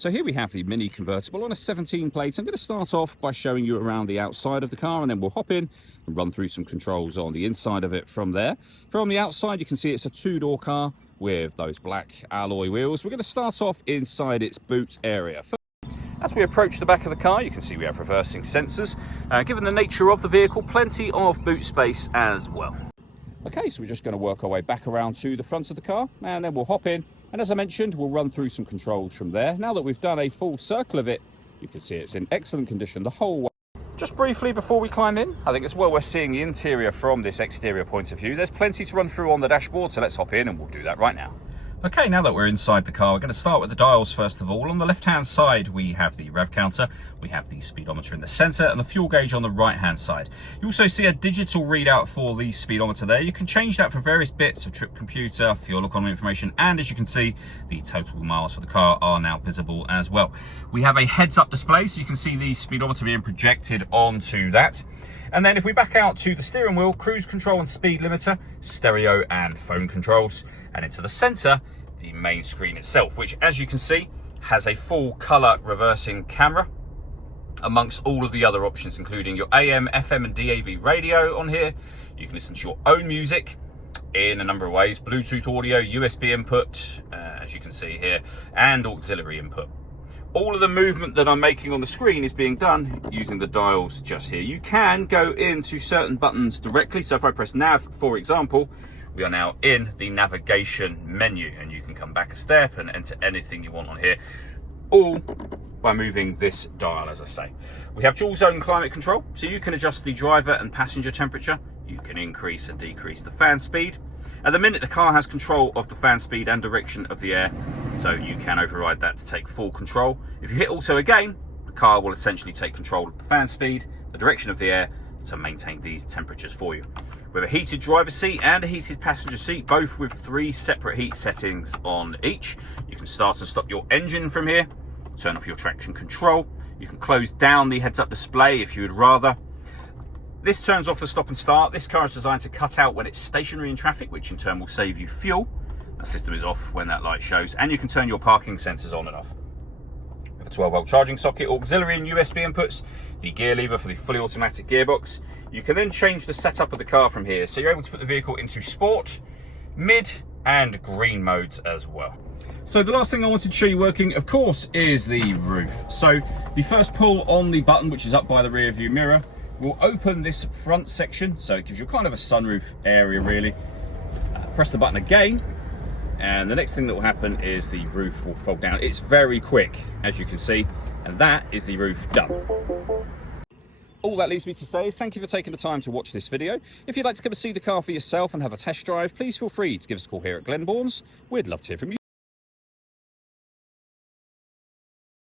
So here we have the Mini Convertible on a 17 plate. I'm going to start off by showing you around the outside of the car, and then we'll hop in and run through some controls on the inside of it from there. From the outside, you can see it's a two-door car with those black alloy wheels. We're going to start off inside its boot area. As we approach the back of the car, you can see we have reversing sensors. Given the nature of the vehicle, plenty of boot space as well. Okay, so we're just going to work our way back around to the front of the car, and then we'll hop in. And as I mentioned, we'll run through some controls from there. Now that we've done a full circle of it, you can see it's in excellent condition the whole way. Just briefly before we climb in, I think it's well worth seeing the interior from this exterior point of view. There's plenty to run through on the dashboard, so let's hop in and we'll do that right now. Okay, now that we're inside the car, we're going to start with the dials first of all. On the left-hand side, we have the rev counter, we have the speedometer in the center, and the fuel gauge on the right-hand side. You also see a digital readout for the speedometer there. You can change that for various bits of trip computer, fuel economy information, and as you can see, the total miles for the car are now visible as well. We have a heads-up display, so you can see the speedometer being projected onto that. And then if we back out to the steering wheel, cruise control and speed limiter, stereo and phone controls, and into the center, the main screen itself, which as you can see, has a full color reversing camera amongst all of the other options, including your AM, FM and DAB radio on here. You can listen to your own music in a number of ways, Bluetooth audio, USB input, as you can see here, and auxiliary input. All of the movement that I'm making on the screen is being done using the dials just here. You can go into certain buttons directly. So if I press nav, for example, we are now in the navigation menu, and you can come back a step and enter anything you want on here, all by moving this dial, as I say. We have dual zone climate control, so you can adjust the driver and passenger temperature. You can increase and decrease the fan speed. At the minute, the car has control of the fan speed and direction of the air, so you can override that to take full control. If you hit also again, the car will essentially take control of the fan speed, the direction of the air, to maintain these temperatures for you. We have a heated driver's seat and a heated passenger seat, both with 3 separate heat settings on each. You can start and stop your engine from here, turn off your traction control. You can close down the heads-up display if you would rather. This turns off the stop and start. This car is designed to cut out when it's stationary in traffic, which in turn will save you fuel. That system is off when that light shows, and you can turn your parking sensors on and off. We have a 12-volt charging socket, auxiliary and USB inputs, the gear lever for the fully automatic gearbox. You can then change the setup of the car from here, so you're able to put the vehicle into sport, mid and green modes as well. So the last thing I wanted to show you working, of course, is the roof. So the first pull on the button, which is up by the rear view mirror, will open this front section, so it gives you kind of a sunroof area really. Press the button again, and the next thing that will happen is the roof will fold down. It's very quick, as you can see, and that is the roof done. All that leaves me to say is thank you for taking the time to watch this video. If you'd like to come and see the car for yourself and have a test drive, please feel free to give us a call here at Glenbourne's. We'd love to hear from you.